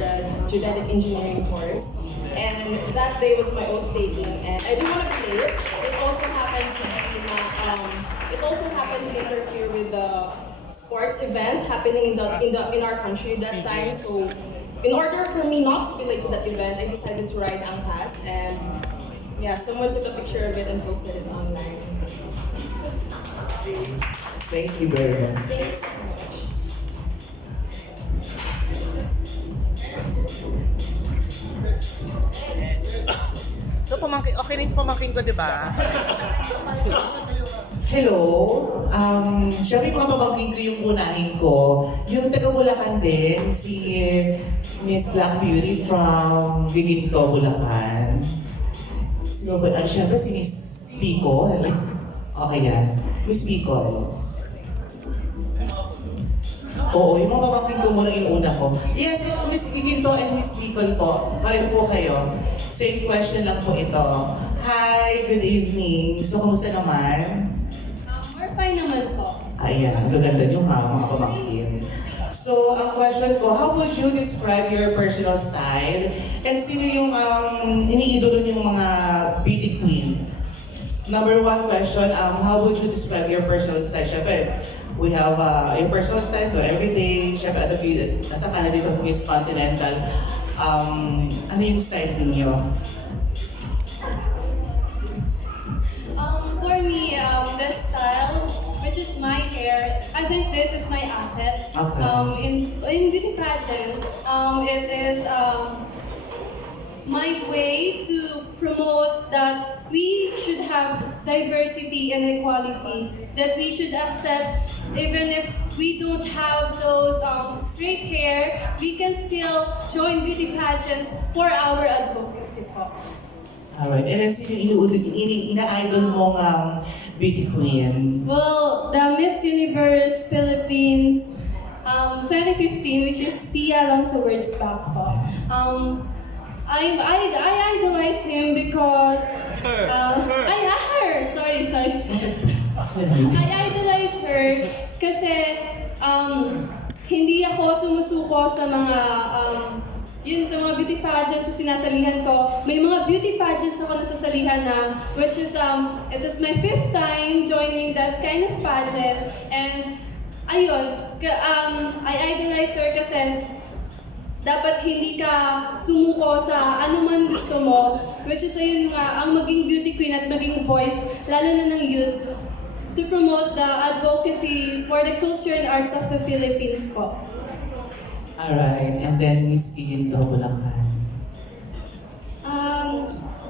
the genetic engineering course. And that day was my oath taking, and I didn't want to be late. It also happened to interfere with the sports event happening in our country that time. So, in order for me not to be late to that event, I decided to ride angkas, and yeah, someone took a picture of it and posted it online. Thank you very much. Thank you so much. So, okay na yung pamangkin ko, di ba? Hello. Siyempre, mga pamangkin ko yung unahin ko. Yung taga Bulacan din, si Miss Black Beauty from Giginto, Bulacan. Siyempre, si Miss Pico. Okay yan. Miss Pico. Oo, yung mga pamangkin ko muna yung una ko. Yes, yung Miss Giginto and Miss Pico po. Pareho po kayo. Same question lang po ito. Hi, good evening. So, kamusta naman? We're fine naman po. Ayan, gaganda nyo ha, mga pamangkin. So, ang question ko, how would you describe your personal style? And sino yung iniidolo yung mga beauty queen? Number one question, how would you describe your personal style? Siyempre, we have your personal style to everyday. Siyempre, as a candidate of Miss Continental, ano yung style ninyo? For me, the style, which is my hair, I think this is my asset. Okay. In beauty pageants, it is my way to promote that we should have diversity and equality, that we should accept even if we don't have those straight hair, we can still join beauty pageants for our advocacy po. Alright, and then sino yung ina-idol mong beauty queen? Well, the Miss Universe Philippines 2015, which is Pia Alonso Words back po. I idolize him because I idolize her kasi hindi ako sumusuko sa mga sa mga beauty pageants na sinasalihan ko. May mga beauty pageants ako nasasalihan na, which is it is my 5th time joining that kind of pageant, and ayun, I idolize her kasi dapat hindi ka sumuko sa anuman gusto mo, which is ayun nga, ang maging beauty queen at maging voice, lalo na ng youth, to promote the advocacy for the culture and arts of the Philippines po. Alright, and then Miss Giginto, Bulacan.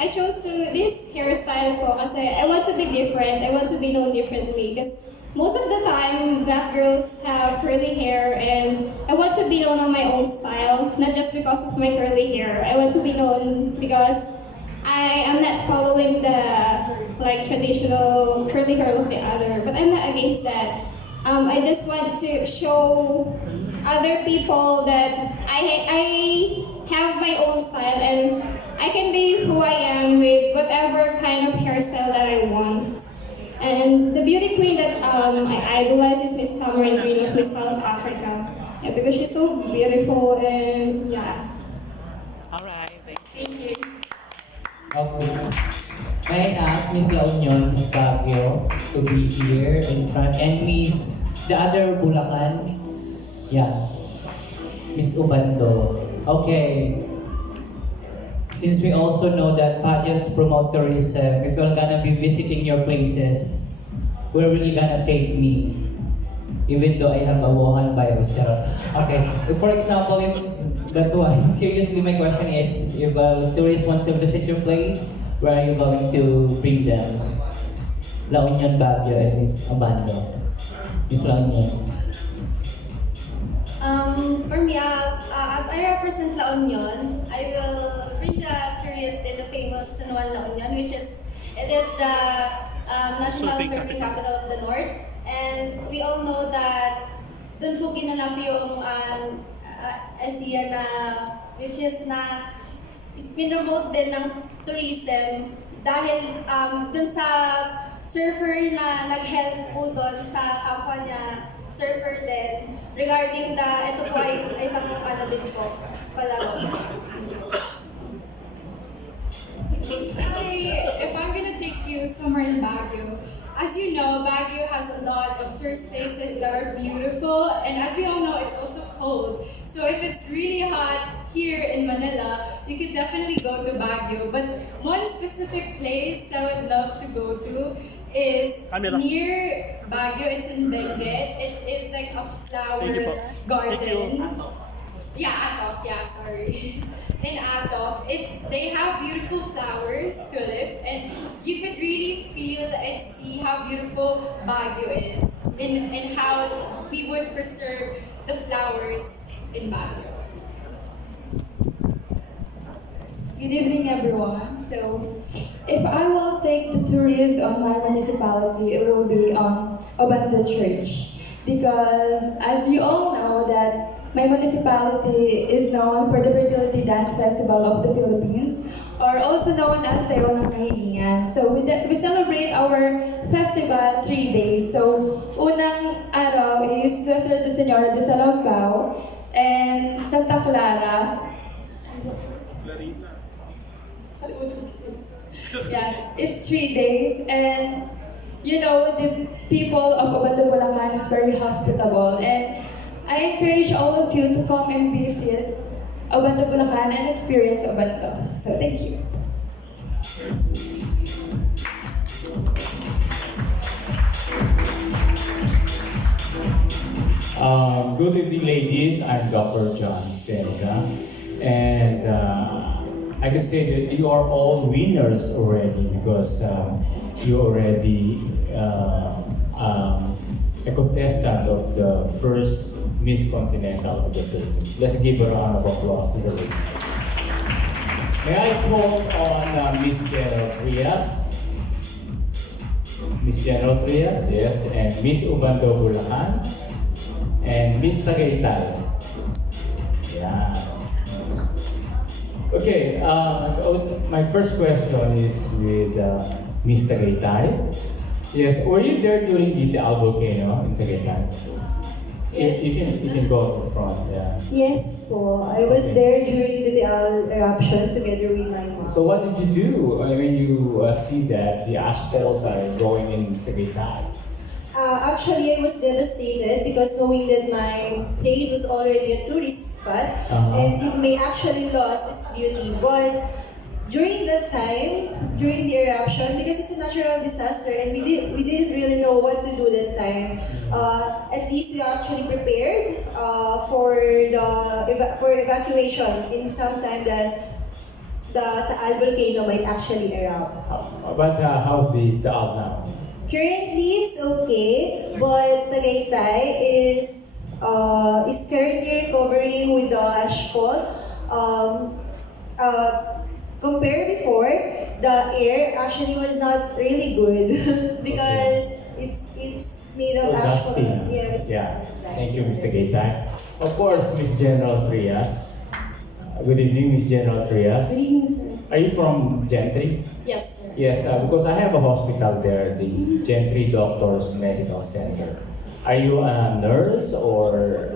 I chose this hairstyle ko kasi I want to be different. I want to be known differently because most of the time, black girls have curly hair, and I want to be known on my own style, not just because of my curly hair. I want to be known because I am not following the traditional curly hair of the other, but I'm not against that. I just want to show other people that I have my own style and I can be who I am with whatever kind of hairstyle that I want. And the beauty queen that I idolize is Miss Tamarind Green of Miss South Africa. Yeah, because she's so beautiful and yeah. Alright, thank Thank you. Okay. May I ask Miss La Union, Miss Baguio, to be here in front, and Miss, the other Bulacan, yeah, Miss Ubando. Okay. Since we also know that pageants promote tourism, if we're gonna be visiting your places, where really gonna take me? Even though I have a Wuhan virus, charot. Okay, for example, if that one, seriously my question is, if a tourist wants to visit your place, where are you going to bring them? La Union, Baguio, and Miss Abando. Miss La Union. For me, as I represent La Union, I will bring the tourists in the famous San Juan La Union, which is the national surfing capital of the North. And we all know that doon po ginanap yung ASEAN na, which is na pinromote din ng tourism dahil doon sa surfer na nag-help po doon sa kapwa niya surfer din. Regarding ito po ay isang ano din po, palaro. Hi, if I'm gonna take you somewhere in Baguio, as you know, Baguio has a lot of tourist places that are beautiful, and as we all know, it's also cold. So if it's really hot here in Manila, you could definitely go to Baguio. But one specific place that I would love to go to is near Baguio. It's in Benguet. It is like a flower garden. Yeah, Atok. Yeah, sorry. In Atok, they have beautiful flowers, tulips, and you could really feel and see how beautiful Baguio is, and how we would preserve the flowers in Baguio. Good evening, everyone. So, if I will take the tourists on my municipality, it will be Obando Church, because as you all know that my municipality is known for the Fertility Dance Festival of the Philippines, or also known as Sayo ng Kahilingan. So we celebrate our festival 3 days. So unang araw is Nuestra Señora de Salambao and Santa Clara. Yeah, it's 3 days, and you know the people of Obando Bulacan is very hospitable, and I encourage all of you to come and visit Obando Bulacan and experience Obando. So thank you. Good evening, ladies. I'm Dr. John Seneca, and I can say that you are all winners already because you already a contestant of the first Miss Continental of the Philippines. Let's give a round of applause to the ladies. May I call on Miss General Trias? Miss General Trias, yes, and Miss Ubando Bulacan, and Miss Tagaytay. Yeah. Okay, my first question is with Miss Tagaytay. Yes, were you there during the Taal volcano in Tagaytay? Yes. You can go to the front, yeah. Yes po. I was there during the Taal eruption together with my mom. So what did you do when you see that the ash falls are going in Tagaytay? Actually, I was devastated because knowing that my place was already a tourist spot and it may actually lose its beauty. But during that time, during the eruption, because it's a natural disaster and we didn't really know what to do that time. At least we actually prepared for evacuation in some time that the Taal volcano might actually erupt. But how's the Taal now? Currently, it's okay, but Tagaytay is currently recovering with the ashfall. Compared before, the air actually was not really good because it's made of Dusty. ashfall. Yeah. Thank you, Mr. Gaytay. Of course, Miss General Trias. Good evening, Miss General Trias. Good evening, sir. Are you from Gentry? Yes, sir. Yes, because I have a hospital there, the Gentry Doctors Medical Center. Are you a nurse or?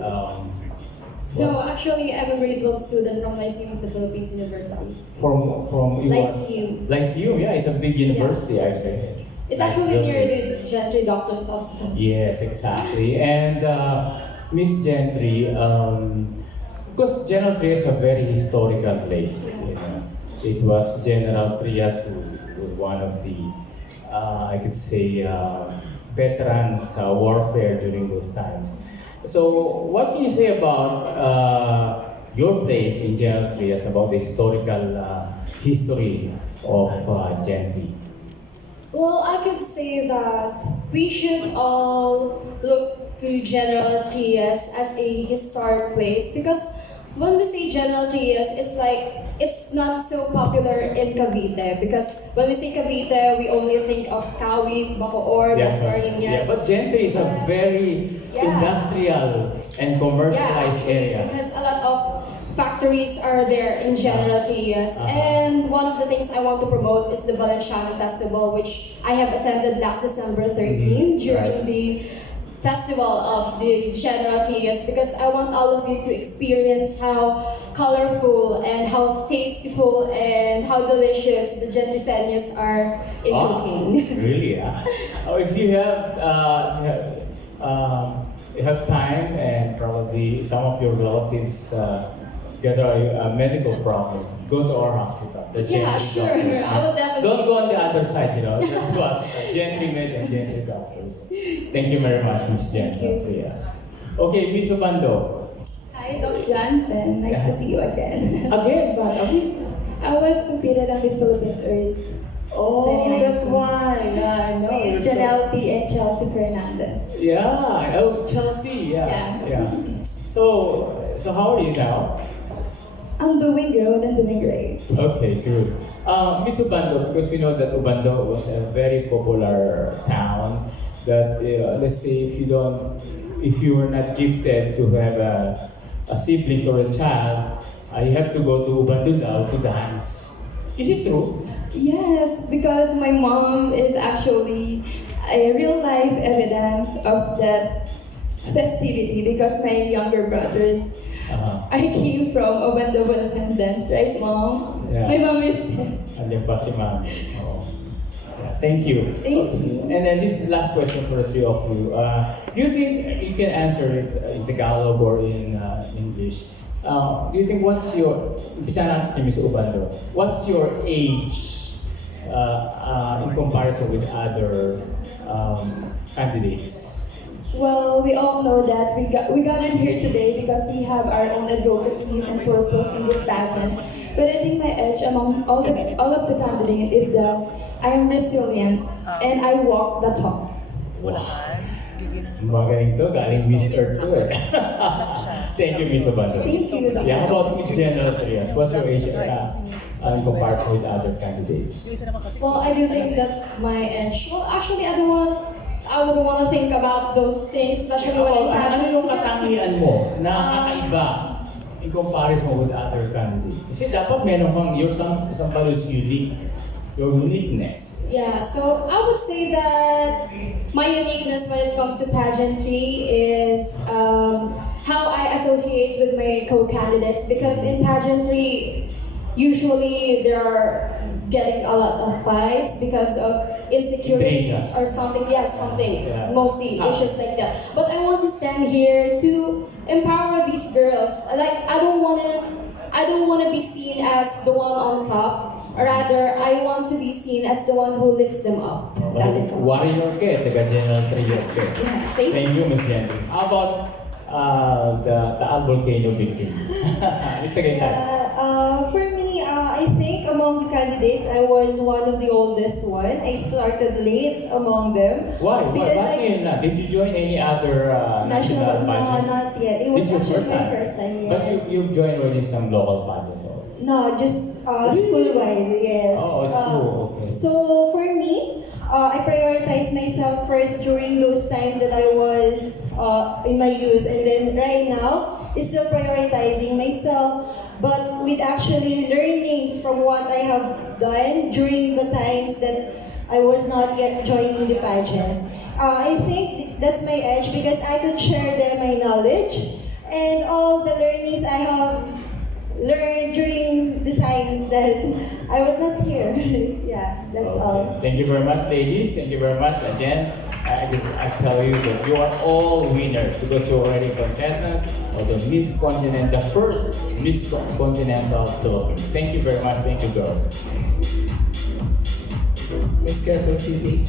No, actually, I'm a grade 12 student from Lyceum of the Philippines University. From you Lyceum. Lyceum, yeah, it's a big university, I say. It's Nice actually near building. the Gentry Doctors Hospital. Yes, exactly. And Miss Gentry, because General Trias is a very historical place. You know. It was General Trias who was one of the, I could say, veterans warfare during those times. So, what do you say about your place in General Trias, about the historical history of Gentry? Well, I could say that we should all look to General Trias as a historic place because when we say General Trias, it's like it's not so popular in Cavite because when we say Cavite, we only think of Kawit, Bacoor, Dasmariñas. Yeah, but Gentry is a very industrial and commercialized area. Because a lot of factories are there in General Trias. And one of the things I want to promote is the Valenciana Festival, which I have attended last December 13 during the festival of the General Trias because I want all of you to experience how colorful and how tasteful and how delicious the Gentriceños are in cooking. Really? Oh, if you have time and probably some of your relatives get a medical problem, go to our hospital. The Yeah, Gentry sure. doctors. I would definitely. Don't go on the other side, to us, Gentry Med and Gentry doctors. Thank you very much, Ms. Gentry. Yes. Okay, Ms. Ubando. Hi, Dr. Johnson. Nice to see you again. Again, but again. I was competed on Miss Philippines Earth. Oh, that's why. Yeah, I know. You're With so- Janelle P. and Chelsea Fernandez. Yeah. Oh, Chelsea. Yeah. So how are you now? I'm doing good and doing great. Okay, good. Miss Ubando, because we know that Ubando was a very popular town. That let's say if you were not gifted to have a sibling or a child, you have to go to Ubando to dance. Is it true? Yes, because my mom is actually a real life evidence of that festivity because my younger brothers I came from Obando dance, right, Mom? Yeah. My mom is. Andiyan pa si Mami. Oo. Yeah, thank you. Thank you. And then this is the last question for the three of you. Do you think you can answer it in Tagalog or in English? Do you think what's your, bisa natin ni Ms. Ubando, what's your age in comparison with other candidates? Well, we all know that we gathered here today because we have our own advocacies and purpose in this pageant. But I think my edge among all of the candidates is that I am resilient and I walk the talk. Magaling to, galing Miss Earth to eh. Thank you, Ms. Ubando. Thank you, Dr. Yeah, how about Ms. General Trias? What's your age in comparison with other candidates? Well, I do think that my edge. Well, actually, I wouldn't want to think about those things, especially when I Ano yung pageant. katangian mo na kakaiba in comparison with other candidates? Kasi dapat meron kang, you're somebody who's unique. Your uniqueness. Yeah, so I would say that my uniqueness when it comes to pageantry is how I associate with my co-candidates because in pageantry, usually there are getting a lot of fights because of insecurities Intriga. or something. Yes, something. Yeah. Mostly issues like that. But I want to stand here to empower these girls. Like I don't wanna be seen as the one on top. Rather, I want to be seen as the one who lifts them up. That is all. Warrior ka, taga General Trias ka. Thank you. Thank you, Ms. Gentry. How about the volcano victim? Mr. Gaetan. For me, I think among the candidates, I was one of the oldest one. I started late among them. Why? Because Bakit ngayon na? Did you join any other national national, no, pageant? not yet. It was This is your actually my first time, yes. But you've joined already some local pageants also. No, just school-wide, yes. Oh, school, okay. So for me, I prioritized myself first during those times that I was in my youth, and then right now, is still prioritizing myself, but with actually learnings from what I have done during the times that I was not yet joining the pageants. I think that's my edge because I could share them my knowledge and all the learnings I have learned during the times that I was not here. Yeah, that's all. Thank you very much, ladies. Thank you very much. Again, I tell you that you are all winners because you're already contestants of the Miss Continental, the first Miss Continental Philippines. Thank you very much. Thank you, girls. Miss Quezon City.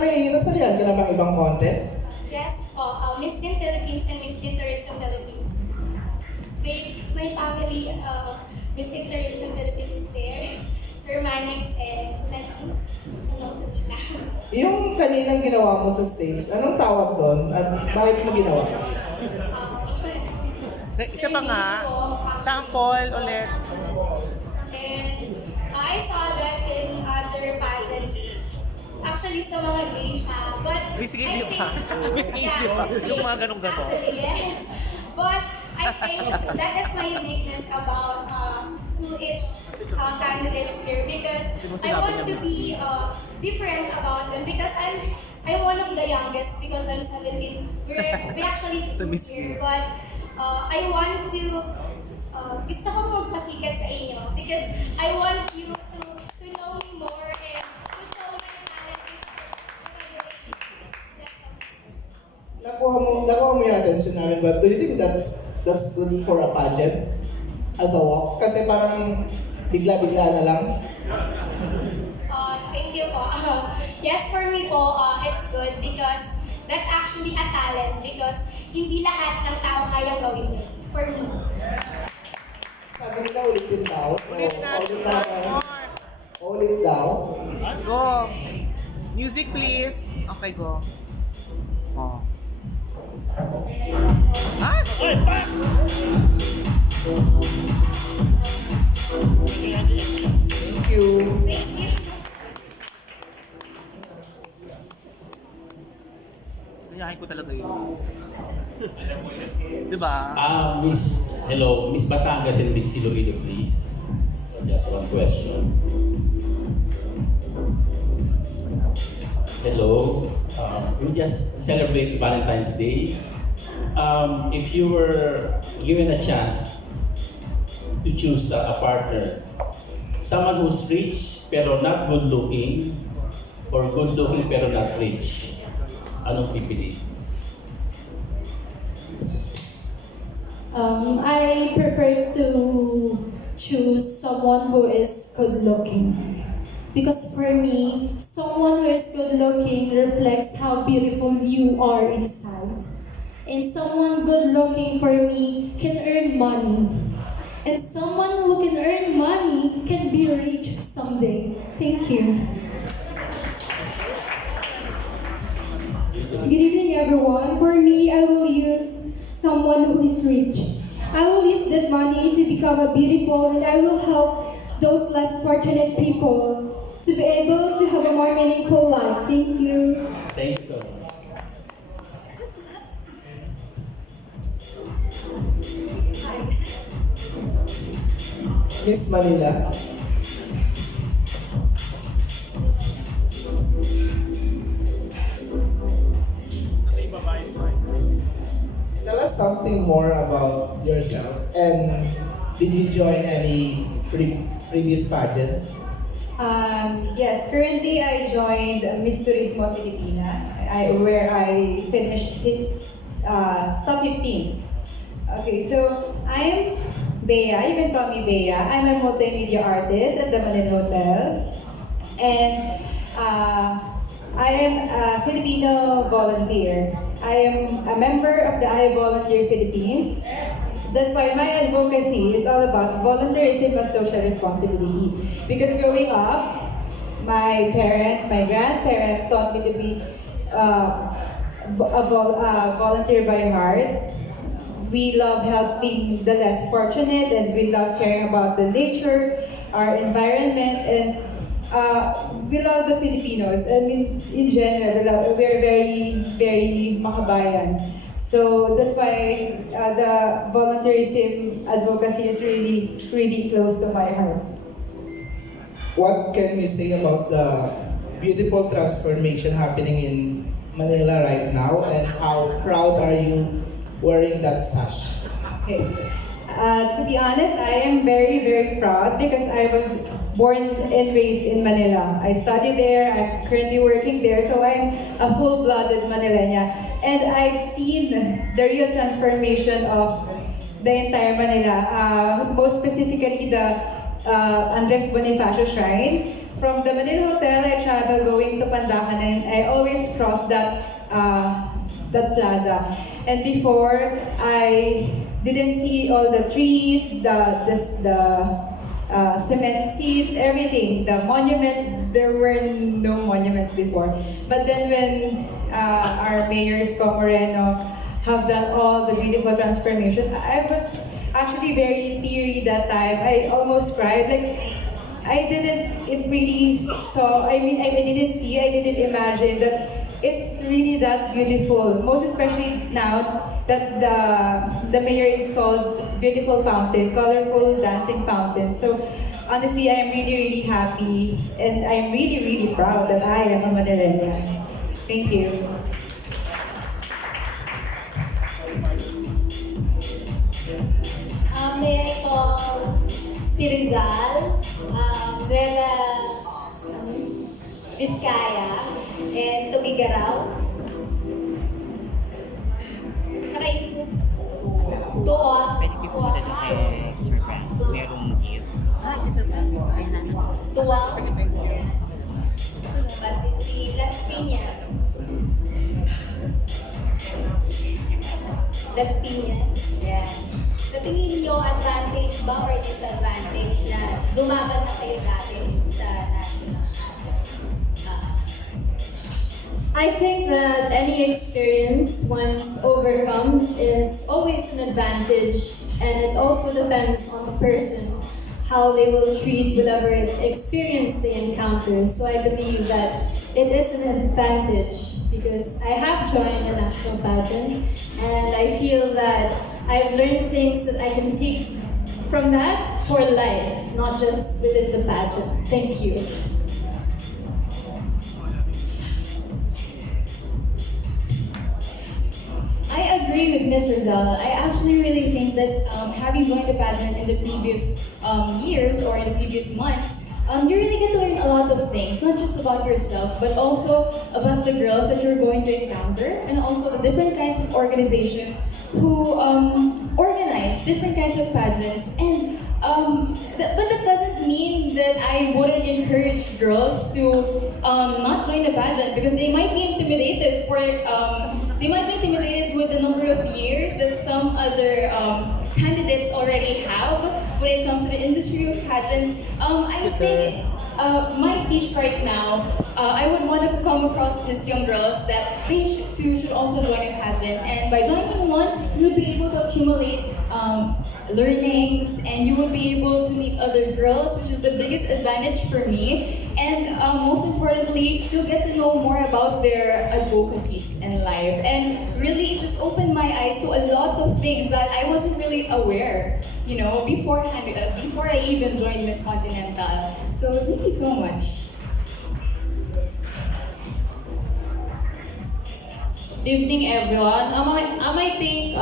May nasalihan ka na bang ibang contest? Yes po, Miss Teen Philippines and Miss Teen Tourism Philippines. My family, Miss Teen Tourism Philippines is there. Sir Manix and Nadine. Hello sa tita. Yung kaninang ginawa mo sa stage, anong tawag doon? At bakit mo ginawa? Isa pa nga, sample ulit. And I saw that in other pageants. Actually, sa mga geisha. But Miss I India think- pa. Miss India Yeah, pa. Miss Yung mga India. ganong-ganon. Actually, yes. But I think that is my uniqueness about to each candidates here because I want to be different about them because I'm one of the youngest because I'm 17. We actually here, but I want to gusto ko magpasikat sa inyo because I want you to know me more and to show my talent and abilities. Nakuha mo yung attention namin, but do you think that's good for a pageant as a walk? Kasi parang bigla-bigla na lang. Thank you po. Yes, for me po, it's good because that's actually a talent because hindi lahat ng tao kayang gawin yun. For me. Sabi nila ulitin daw. So, Ulit natin. ulit daw. Go. Music please. Okay, go. Oh. Ah! Thank you. Thank you. Nanyahin ko talaga yun. Diba? Hello, Miss Batangas and Miss Iloilo, please. Just one question. Hello, we just celebrate Valentine's Day. If you were given a chance to choose a partner, someone who's rich pero not good looking, or good looking pero not rich, anong pipili? I prefer to choose someone who is good looking. Because for me, someone who is good looking reflects how beautiful you are inside. And someone good looking for me can earn money. And someone who can earn money can be rich someday. Thank you. Good evening, everyone. For me, I will use someone who is rich. I will use that money to become a beautiful, and I will help those less fortunate people to be able to have a more meaningful life. Thank you. Thank you so much. Miss Manila. Tell us something more about yourself, and did you join any previous pageants? Yes, currently I joined Miss Turismo Filipina, where I finished top 15. Okay, so I'm Bea, you can call me Bea. I'm a multimedia artist at the Manila Hotel. And I am a Filipino volunteer. I am a member of the I Volunteer Philippines. That's why my advocacy is all about volunteerism as social responsibility. Because growing up, my parents, my grandparents taught me to be a volunteer by heart. We love helping the less fortunate, and we love caring about the nature, our environment, and we love the Filipinos. I mean, in general, we're very, very makabayan. So that's why the volunteerism advocacy is really, really close to my heart. What can we say about the beautiful transformation happening in Manila right now, and how proud are you wearing that sash? Okay. To be honest, I am very, very proud because I was born and raised in Manila. I studied there, I'm currently working there, so I'm a full-blooded Manileña. And I've seen the real transformation of the entire Manila, most specifically the Andres Bonifacio Shrine. From the Manila Hotel, I travel going to Pandacanan. I always cross that plaza. And before, I didn't see all the trees, the cement seats, everything, the monuments. There were no monuments before. But then when our mayor, Scott Moreno, have done all the beautiful transformation, I was actually very teary that time. I almost cried. Like, I didn't really saw, I didn't imagine that it's really that beautiful. Most especially now that the mayor installed beautiful fountain, colorful dancing fountains. So honestly, I'm really, really happy and I'm really, really proud that I am a Manileña. Thank you. May I call si Rizal, Rela Vizcaya, and Tugigaraw. Tsaka yung Tuwa. Pwede kayo pumunta doon kay Sir Brand. Merong gift. Sir Brand. Tuwa. Pati si Las Piñas. Las Piñas. Yan. Sa tingin niyo, advantage ba or disadvantage na lumaban na kayo dati sa national? I think that any experience once overcome is always an advantage, and it also depends on the person how they will treat whatever experience they encounter. So I believe that it is an advantage because I have joined a national pageant and I feel that I've learned things that I can take from that for life, not just within the pageant. Thank you. I agree with Ms. Rizal. I actually really think that having joined the pageant in the previous years or in the previous months, you really get to learn a lot of things, not just about yourself, but also about the girls that you're going to encounter, and also the different kinds of organizations who organize different kinds of pageants. And but that doesn't mean that I wouldn't encourage girls to not join the pageant, because they might be intimidated with the number of years that some other candidates already have when it comes to the industry of pageants. I think my speech right now, I would want to come across these young girls that they too should also join a pageant. And by joining one, you would be able to accumulate learnings, and you would be able to meet other girls, which is the biggest advantage for me. And most importantly, you'll get to know more about their advocacies in life. And really just opened my eyes to a lot of things that I wasn't really aware, before I even joined Miss Continental. So thank you so much. Good evening, everyone. I think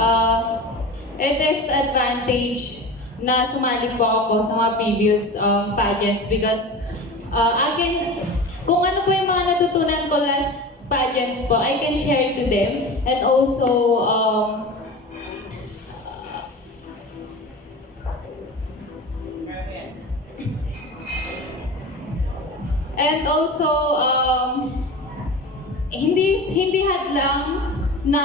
it is advantage na sumali po ako sa mga previous pageants because kung ano po yung mga natutunan ko last pageants po, I can share to them. And also, hindi hadlang na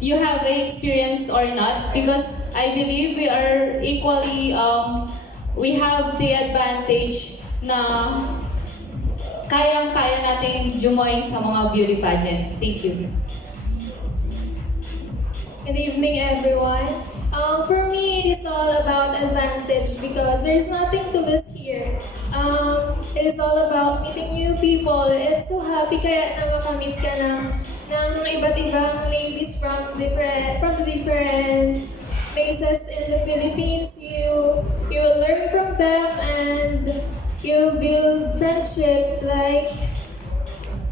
you have a experience or not, because I believe we are equally, we have the advantage na kayang-kaya nating jumoin sa mga beauty pageants. Thank you. Good evening, everyone. For me, it is all about advantage because there's nothing to lose here. It is all about meeting new people. It's so happy kaya na makamit ka ng iba't ibang ladies from the different places in the Philippines. You will learn from them and you'll build friendship. Like,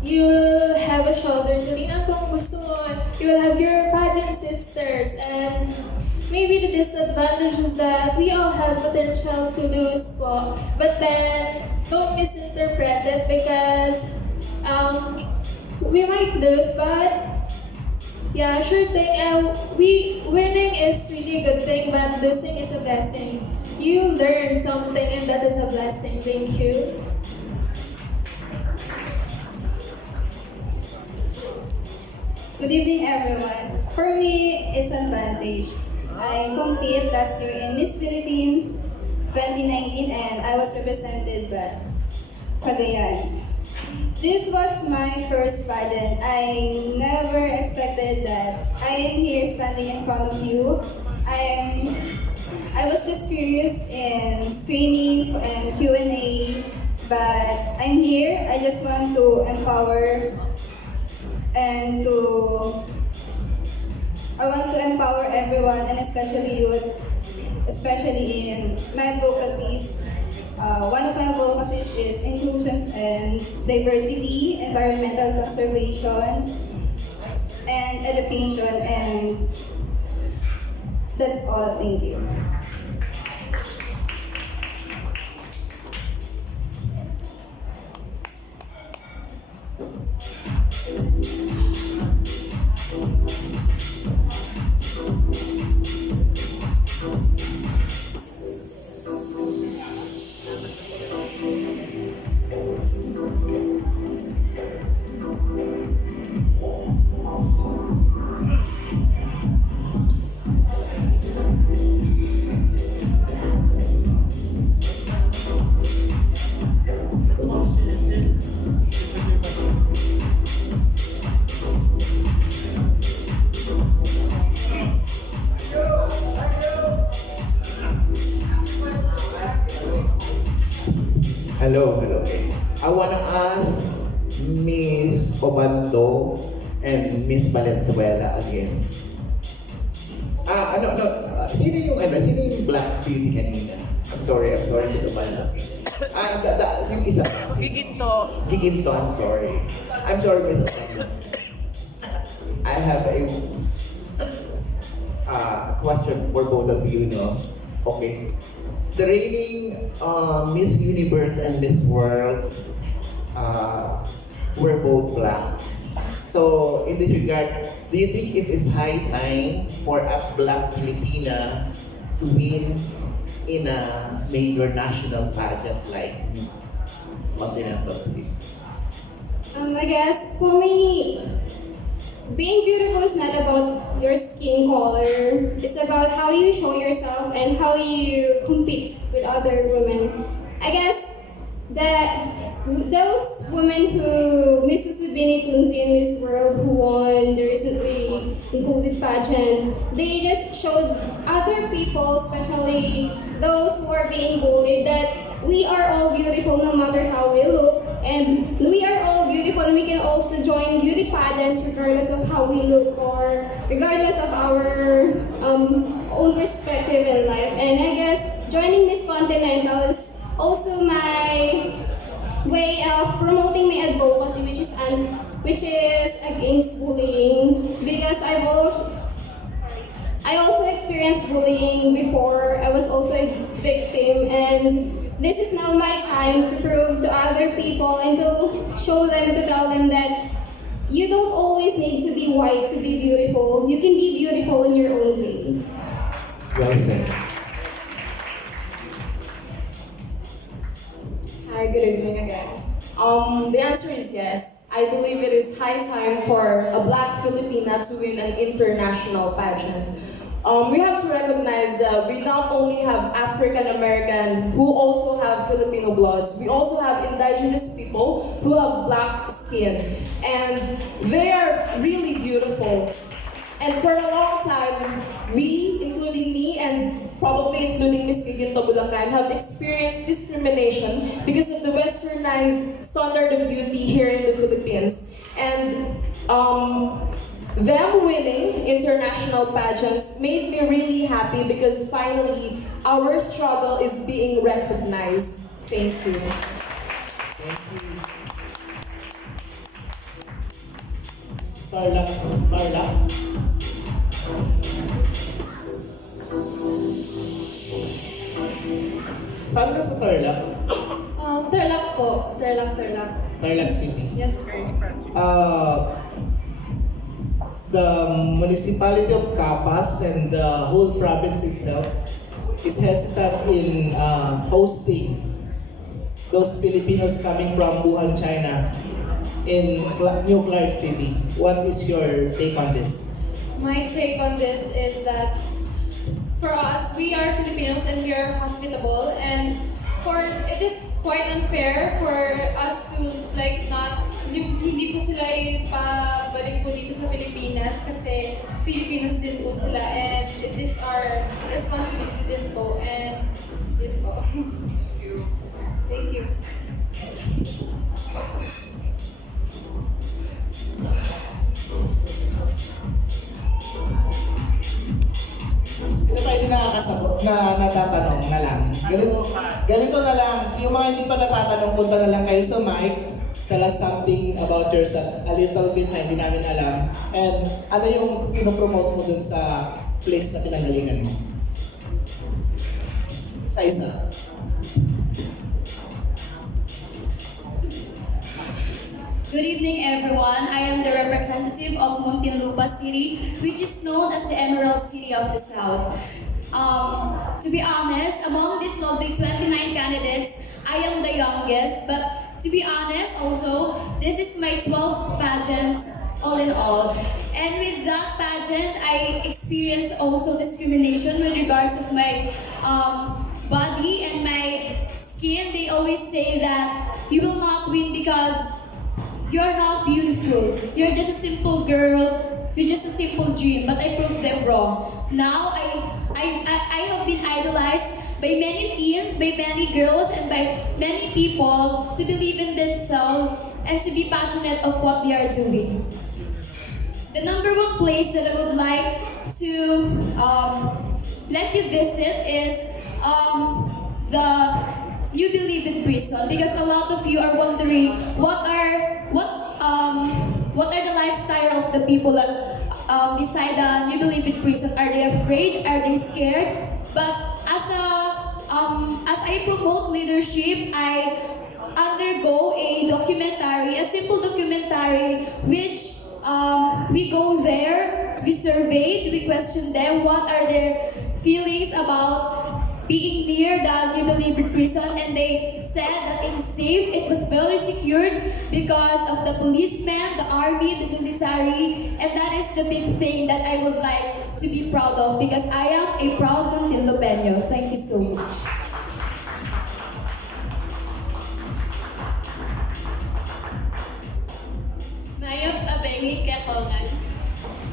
you will have a shoulder to lean on kung gusto mo. You will have your pageant sisters, and maybe the disadvantage is that we all have potential to lose po. But then, don't misinterpret it because we might lose, but yeah, sure thing. Winning is really a good thing, but losing is a blessing. You learn something, and that is a blessing. Thank you. Good evening, everyone. For me, it's an advantage. I competed last year in Miss Philippines 2019 and I was represented by Cagayan. This was my first pageant. I never expected that I am here standing in front of you. I was just curious in screening and Q&A, but I'm here. I just want to empower everyone, and especially youth, especially in my advocacies. One of my advocacies is inclusions and diversity, environmental conservation, and education, and that's all. Thank you. Hello. I wanna ask Miss Obando and Miss Valenzuela again. Sino yung Black Beauty kanina? I'm sorry to the banda. Yung isa. Giginto, I'm sorry. I'm sorry, Miss Obando. I have a question for both of you, no? Okay. The reigning Miss Universe and Miss World were both black. So, in this regard, do you think it is high time for a black Filipina to win in a major national pageant like Miss Continental? I guess for me, being beautiful is not about your skin color. It's about how you show yourself and how you compete with other women. I guess that those women who Miss Susubini Tunzi and Miss World who won the recently included pageant, they just showed other people, especially those who are being bullied, that we are all beautiful no matter how we look, and we are all beautiful and we can also join beauty pageants regardless of how we look or regardless of our own perspective in life. And I guess joining Miss Continental is also my way of promoting my advocacy, which is against bullying, because I also experienced bullying before. I was also a victim, and this is now my time to prove to other people and to show them, to tell them that you don't always need to be white to be beautiful. You can be beautiful in your own way. Well said. Hi, good evening again. The answer is yes. I believe it is high time for a black Filipina to win an international pageant. We have to recognize that we not only have African American who also have Filipino bloods, we also have indigenous people who have black skin, and they are really beautiful. And for a long time, we, including me and probably including Miss Giginto Bulacan, have experienced discrimination because of the westernized standard of beauty here in the Philippines. And them winning international pageants made me really happy because finally our struggle is being recognized. Thank you. Tarlac. Saan ka sa Tarlac? Tarlac po. Tarlac. Tarlac City. Yes, sir. The municipality of Capas and the whole province itself is hesitant in hosting those Filipinos coming from Wuhan, China in New Clark City. What is your take on this? My take on this is that for us, we are Filipinos and we are hospitable, and it is quite unfair for us to hindi po sila ipabalik po dito sa Pilipinas kasi Filipinos din po sila, and it is our responsibility din po, and yes po. Thank you. Sino tayo nakakasagot na natatanong na lang? Ganito na lang, mga hindi pa natatanong, punta na lang kayo sa mic. Tell us something about yourself, a little bit na hindi namin alam. And ano yung pinopromote mo dun sa place na pinanggalingan mo? Isa-isa. Good evening, everyone. I am the representative of Muntinlupa City, which is known as the Emerald City of the South. To be honest, among these lovely 29 candidates, I am the youngest, but to be honest also, this is my 12th pageant all in all. And with that pageant, I experienced also discrimination with regards of my body and my skin. They always say that you will not win because you're not beautiful. You're just a simple girl. You're just a simple dream. But I proved them wrong. Now I have been idolized by many teens, by many girls, and by many people to believe in themselves and to be passionate of what they are doing. The number one place that I would like to let you visit is the You Believe in Prison, because a lot of you are wondering what are the lifestyle of the people that beside the You Believe in Prison. Are they afraid? Are they scared? But as I promote leadership, I undergo a documentary, a simple documentary, which we go there, we surveyed, we question them, what are their feelings about being near the You Believe in Prison, and they said that it's safe, it was well secured because of the policemen, the army, the military, and that is the big thing that I would like to be proud of, because I am a proud Muntinlupeño. Thank you so much. Mayap abengi kekongan.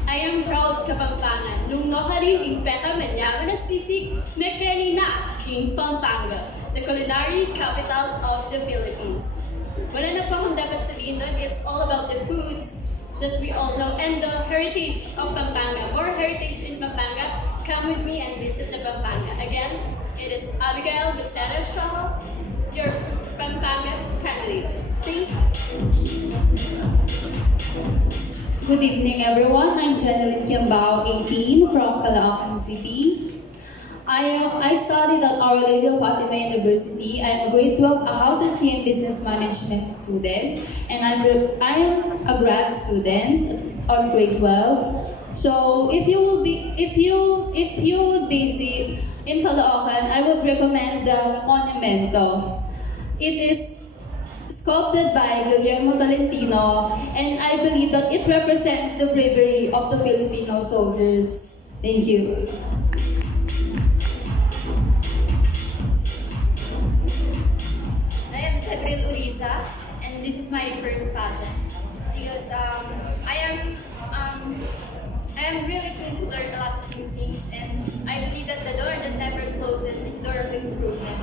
I am proud Kapampangan. Nung nakarinig peka manyaman na sisig, mekeli na King Pampanga, the culinary capital of the Philippines. Wala na pang dapat sabihin doon, it's all about the foods that we all know and the heritage of Pampanga. More heritage in Pampanga. Come with me and visit the Pampanga. Again, it is Abigail Gutierrez Shaw, your Pampanga candidate. Thank you. Good evening, everyone. I'm Janeline Kiambao, 18, from Caloocan City. I studied at Our Lady of Fatima University. I'm a grade 12 accountancy and business management student, and I am a grad student on grade 12. So if you would visit in Caloocan, I would recommend the Monumento. It is sculpted by Guillermo Tolentino, and I believe that it represents the bravery of the Filipino soldiers. Thank you. I am Cedril Uriza, and this is my first pageant because I am really going to learn a lot of new things, and I believe that the door that never closes is the door of improvement.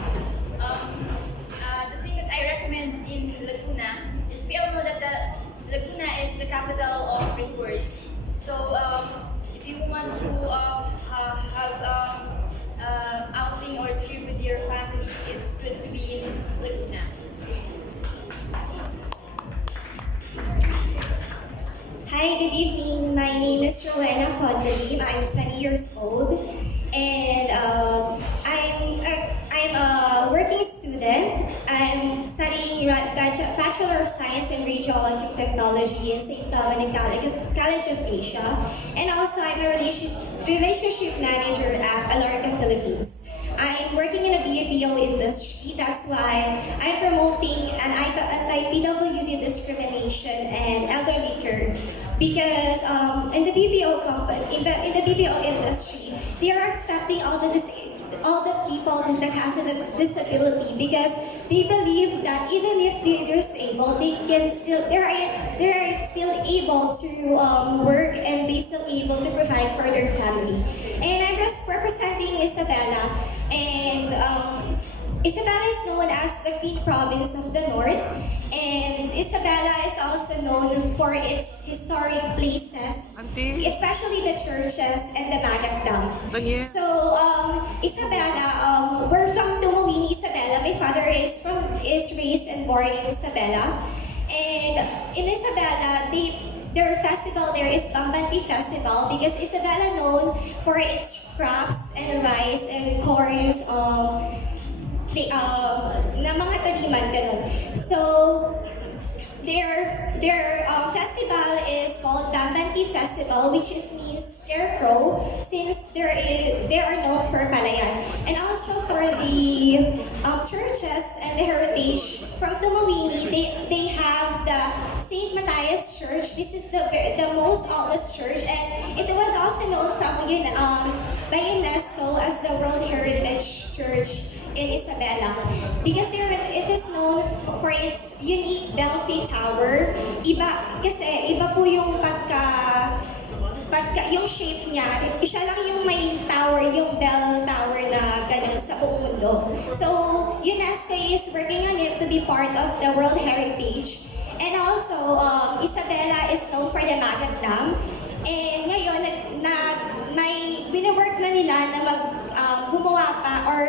The thing that I recommend in Laguna is we all know that Laguna is the capital of resorts. So if you want to have outing or trip with your family, it's good to be in Laguna. Hi, good evening. My name is Rowena Fondalim. I'm 20 years old, and I'm a working student. I'm studying Bachelor of Science in Radiologic Technology in St. Dominic College of Asia, and also I'm a relationship manager at Alorca, Philippines. I'm working in a BPO industry. That's why I'm promoting an anti-PWD discrimination and elderly care. Because in the BPO industry, they are accepting all the people that has a disability, because they believe that even if they're disabled, they're still able to work, and they still able to provide for their family. And I'm just representing Isabela, and Isabela is known as the Queen Province of the North, and Isabela is also known for its historic places, especially the churches and the Magat Dam. So, Isabela, we're from Tumuwini, Isabela, Isabela. My father is raised and born in Isabela. And in Isabela, their festival there is Bambanti Festival because Isabela known for its crops and rice and chorus na mga taniman, ganun. So, their festival is called Bambanti Festival, which means scarecrow, since they are known for palayan. And also for the churches and the heritage from Tumawini, they have the St. Matthias Church. This is the most oldest church, and it was also known by UNESCO as the World Heritage Church in Isabela because it is known for its unique belfry tower. Iba po yung yung shape niya. Siya lang yung may tower, yung bell tower na ganun sa buong mundo. So, UNESCO is working on it to be part of the World Heritage. And also, Isabela is known for the Magat Dam. And ngayon, may binawork na nila na gumawa pa or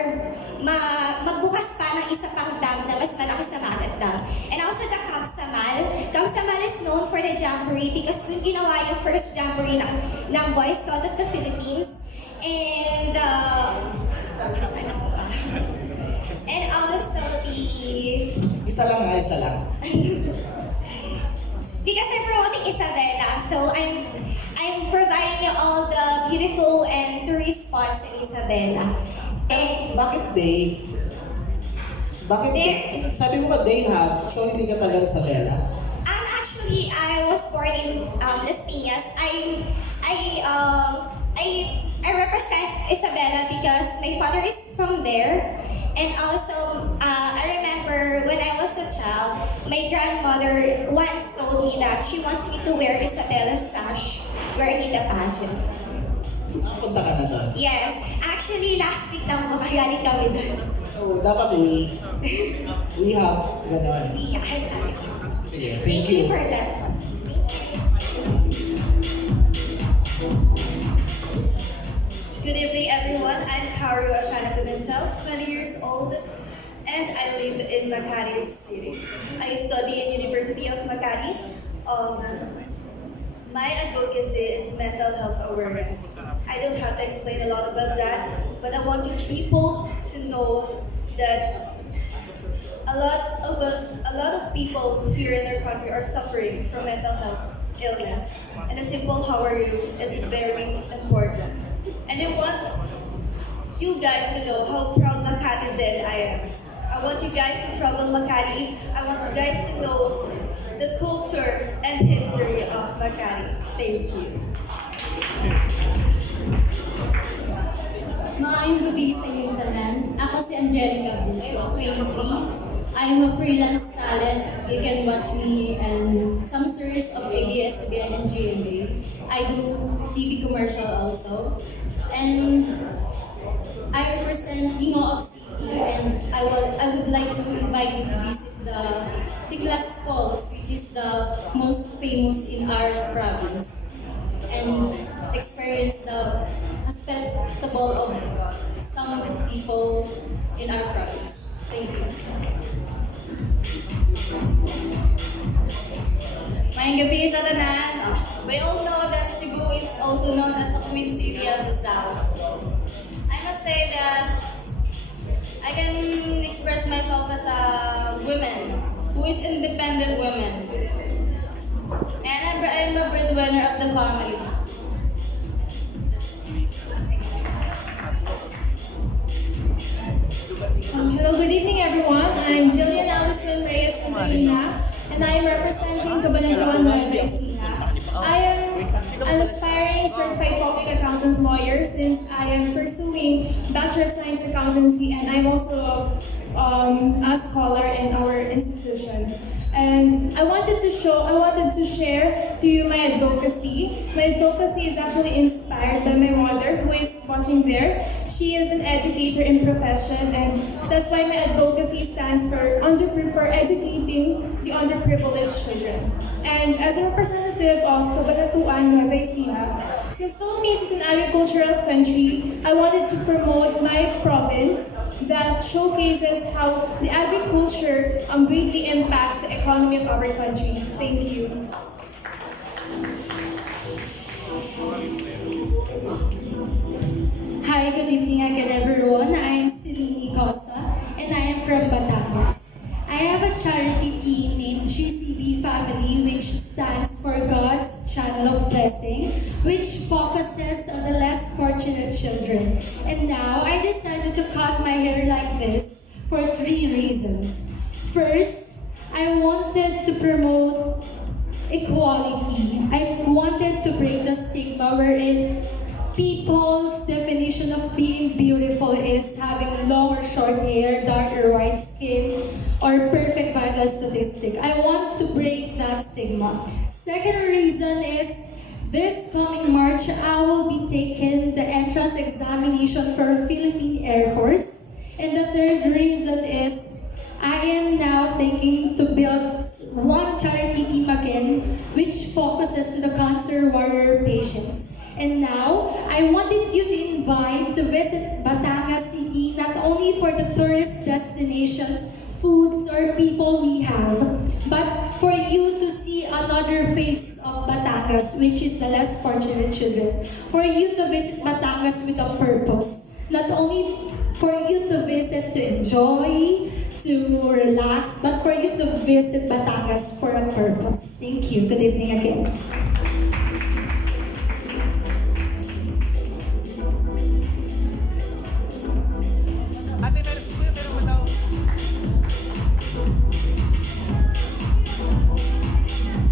magbukas pa ng isa pang dam na mas malaki sa Magat Dam. And also the Kamsamal. Kamsamal is known for the jamboree because dun ginawa yung first jamboree ng Boy Scout of the Philippines. And and also Isa lang. Because I'm promoting Isabela, so I'm providing you all the beautiful and tourist spots in Isabela. And Bakit day? Sabi mo ka day hub, so hindi ka taga Isabela? Actually, I was born in Las Piñas. I represent Isabela because my father is from there. And also, I remember when I was a child, my grandmother once told me that she wants me to wear Isabella's sash during the pageant. Punta ka na doon? Yes. Actually, last week lang makagaling kami doon. So, dapat we have gano'n. Yeah. Sige, Thank you for that. Good evening, everyone. I'm Continental, 20 years old, and I live in Makati City. I study in University of Makati. My advocacy is mental health awareness. I don't have to explain a lot about that, but I want you people to know that a lot of people here in our country are suffering from mental health illness, and a simple "how are you" is very important. And I want you guys to know how proud Makati I am. I want you guys to travel Makati. I want you guys to know the culture and history of Makati. Thank you. Maayong gabi sa inyong tanan. Ako si Angelica Bucio, 23. I am a freelance talent. You can watch me in some series of ABS-CBN and GMA. I do TV commercial also. And I represent Hingoog City, and I would like to invite you to visit the Tiglas Falls, which is the most famous in our province, and experience the hospitable of some people in our province. Thank you. Mayang gabi sa tanan. We all know that Cebu is also known as the Queen City of the South. I must say that I can express myself as a woman who is independent woman. And I'm a breadwinner of the family. Hello, good evening everyone. I'm Jillian Allison Reyes Angelina, and I am representing Continental Nueva Ecija. I am an aspiring certified public accountant lawyer since I am pursuing Bachelor of Science Accountancy, and I'm also a scholar in our institution. And I wanted to share to you my advocacy. My advocacy is actually inspired by my mother, who is watching there. She is an educator in profession, and that's why my advocacy stands for educating the underprivileged children. And as a representative of Cabanatuan Nueva Ecija, Since Philippines is an agricultural country, I wanted to promote my province that showcases how the agriculture greatly impacts the economy of our country. Thank you. Hi, good evening again everyone. I am Celine Cosa and I am from Batangas. I have a charity team named GCB Family, which stands for God's Channel of Blessing, which focuses on the less fortunate children. And now I decided to cut my hair like this for 3 reasons. First, I wanted to promote equality. I wanted to break the stigma wherein people's definition of being beautiful is having long or short hair, dark or white skin, or perfect vital statistic. I want to break that stigma. Second reason is this coming March, I will be taking the entrance examination for Philippine Air Force. And the third reason is I am now thinking to build one charity team again which focuses to the cancer warrior patients. And now, I wanted you to invite to visit Batangas City not only for the tourist destinations, foods, or people we have, but for you to see another face of Batangas, which is the less fortunate children. For you to visit Batangas with a purpose. Not only for you to visit to enjoy, to relax, but for you to visit Batangas for a purpose. Thank you. Good evening again.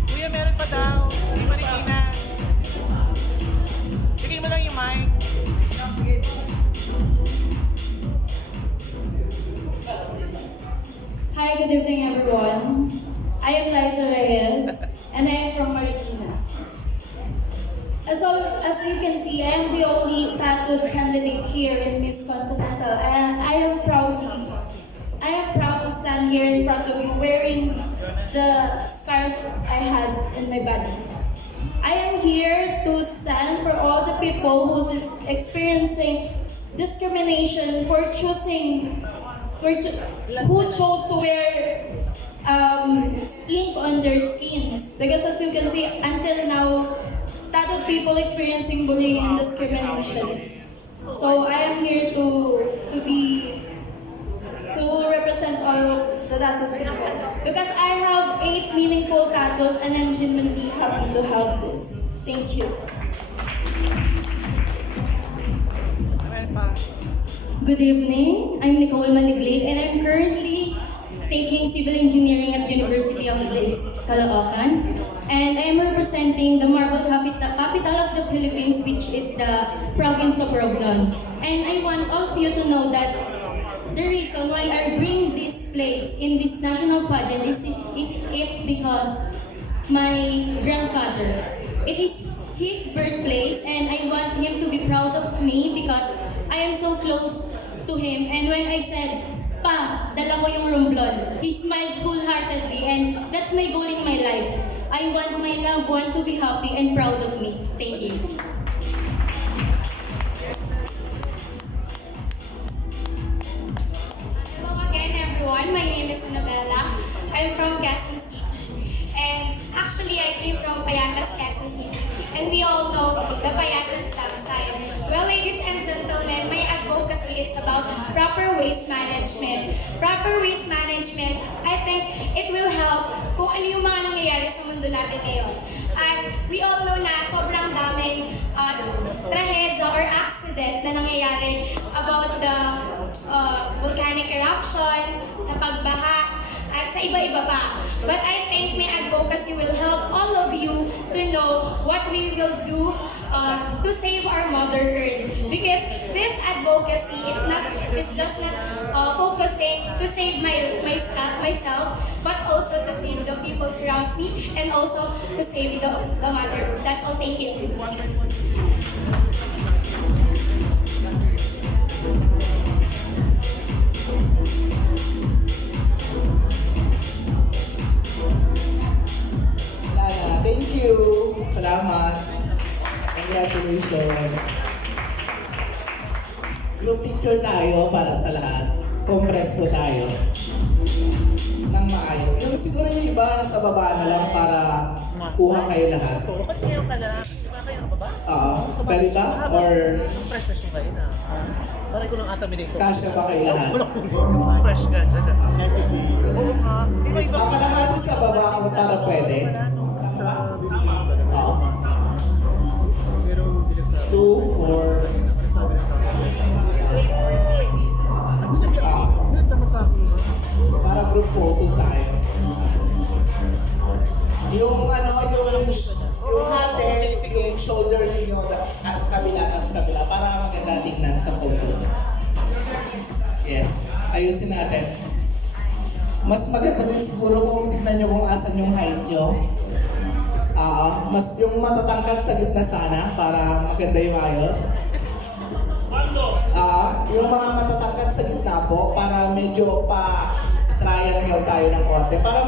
Kuya, meron pa daw. Hindi Marikina. Bigay mo lang yung mic. Hi, good evening everyone. I am Liza Reyes and I am from Marikina. As you can see, I am the only tattooed candidate here in Miss Continental, and I am proud to stand here in front of you wearing the scars I had in my body. I am here to stand for all the people who is experiencing discrimination for who chose to wear ink on their skins. Because as you can see, until now, tattooed people experiencing bullying and discrimination. So I am here to represent all of the tattooed people. Because I have 8 meaningful tattoos and I'm genuinely happy to have this. Thank you. Good evening. I'm Nicole Maliglig and I'm currently taking civil engineering at University of Caloocan. And I am representing the marble capital of the Philippines, which is the province of Romblon. And I want all of you to know that the reason why I bring this place in this national pageant is it because my grandfather. It is his birthplace and I want him to be proud of me because I am so close to him. And when I said, "Pa, dala ko yung Romblon," he smiled wholeheartedly and that's my goal in my life. I want my loved one to be happy and proud of me. Thank you. Hello again everyone, my name is Annabella. I'm from Quezon City. And actually I came from Payatas, Quezon City. And we all know the Payatas side. Well, ladies and gentlemen, my advocacy is about proper waste management. Proper waste management, I think it will help kung ano yung mga nangyayari sa mundo natin ngayon. At we all know na sobrang daming trahedya or accident na nangyayari about the volcanic eruption, sa pagbaha, at sa iba-iba pa. But I think my advocacy will help all of you to know what we will do to save our Mother Earth. Because this advocacy is just not focusing to save myself, but also to save the people surrounds me and also to save the Mother Earth. That's all. Thank you. Thank you. Salamat. Congratulations. Group picture tayo para sa lahat. Compress po tayo. Nang maayo. Yung siguro yung iba sa baba na lang para kuha kayo lahat. Ba't ngayon ka lang? Di ba kayo baba? Oo. Pwede ba? Or Anong fresh na kayo na? Parang ko lang ata minito. kasya ba kayo lahat? Fresh ka dyan. Oo nga. Ang kalahati sa baba kung para pwede. Oo. 2, 4. Para group photo tayo. Yung hati, yung shoulder niyo at kabila para maganda tingnan sa photo. Yes, ayusin natin. Mas maganda din siguro kung tignan nyo kung asan yung height nyo. Mas yung matatangkad sa gitna sana para maganda yung ayos. Yung mga matatangkad sa gitna po para medyo pa triangle tayo ng konti para